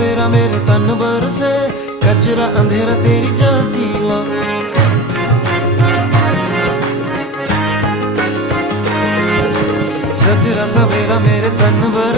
सवेरा मेरे तन बरसे, कचरा अंधेरा तेरी जलती ला। सजरा सवेरा मेरे तन बरसे।